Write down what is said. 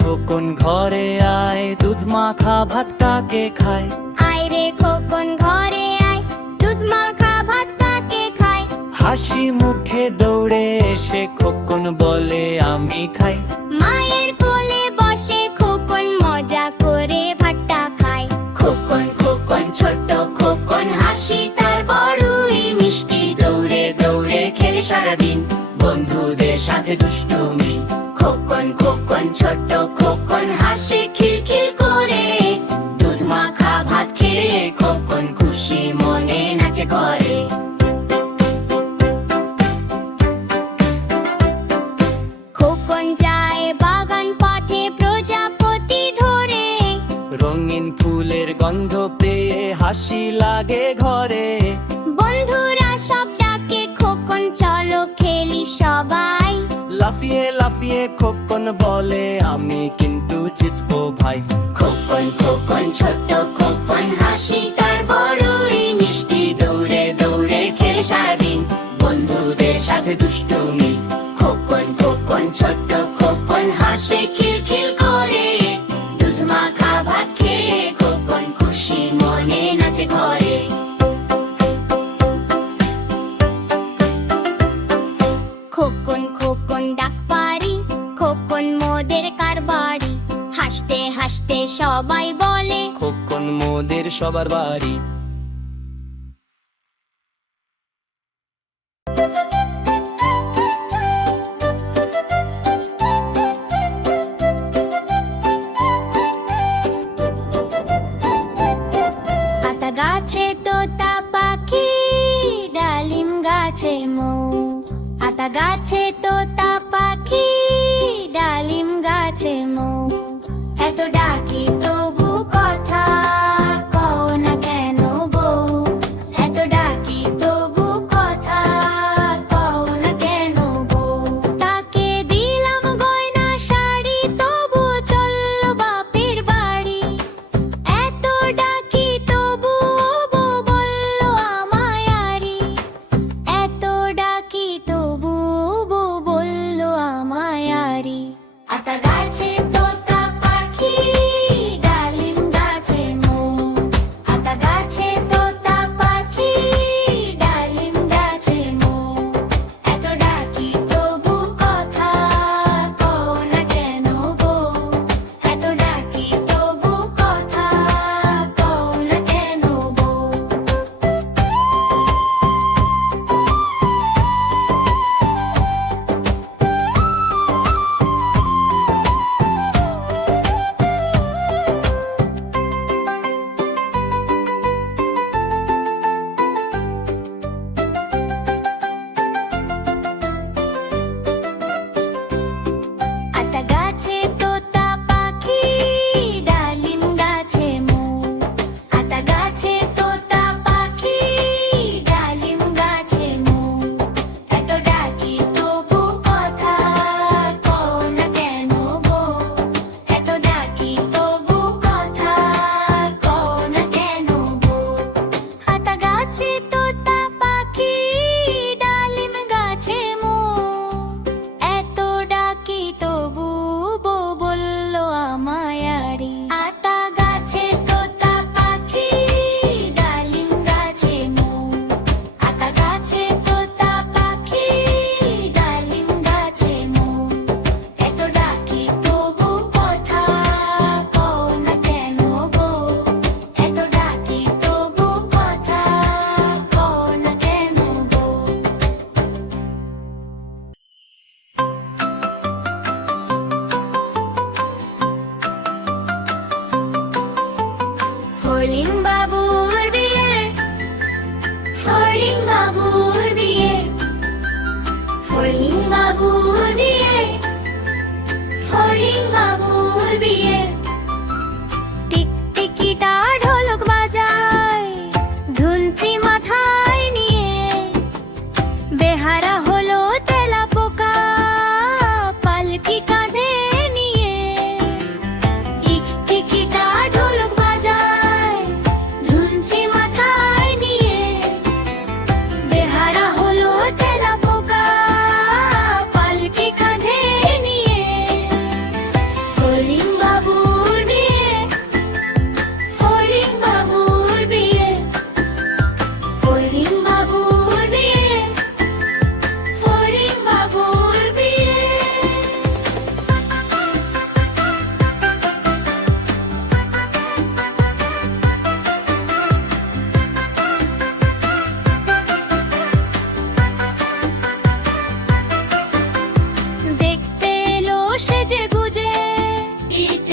খোকন ঘরে আয়, দুধ মাখা ভাত কাকে খায়? আয় রে খোকন ঘরে আয়, দুধ মাখা ভাত কাকে খায়? হাসি মুখে দৌড়ে এসে খোকন বলে আমি খাই। মায়ের কোলে বসে খোকন মজা করে ভাতটা খায়। খোকন খোকন ছোট্ট খোকন হাসি তার বড়ই মিষ্টি, দৌড়ে দৌড়ে খেলে সারাদিন বন্ধুদের সাথে দুষ্টুমি। খোকন খোকন ছোট্ট খোকন হাসে খিলখিল করে, দুধ মাখা ভাত খেয়ে খোকন খুশি মনে নাচে ঘরে। খোকন যায় বাগান পথে প্রজাপতি ধরে, রঙিন ফুলের গন্ধ পেয়ে হাসি লাগে ঘরে। বন্ধুরা সব ডাকে খোকন চলো খেলি সবাই। লাফিয়ে লাফিয়ে খোকন বলে আমি কিন্তু জিতবো ভাই। খোকন খোকন ছোট্ট খোকন হাসি তার বড়ই মিষ্টি, দৌড়ে দৌড়ে খেলে সারাদিন বন্ধুদের সাথে দুষ্টুমি। খোকন খোকন ছোট্ট খোকন হাসে খিলখিল করে, দুধ মাখা ভাত খেয়ে খোকন খুশি মনে নাচে ঘরে। খোকন খোকন ডাক পারি, খোকন মোদের কারবারি, হাসতে হাসতে সবাই বলে খোকন মোদের সবার বাড়ি। আতা গাছে তোতা পাখি, ডালিম গাছে মৌ। আতা গাছে তোতা পাখি, ডালিম গাছে মৌ। এত ডাকি তবু কথা কও না কেন বউ? এত ডাকি তবু কথা কও না কেন বউ? তাকে দিলাম গয়না শাড়ি, তবু চলল বাপের বাড়ি। এত ডাকি তবু বউ বলল আমায় আরি। এত ডাকি তবু বউ বলল শীত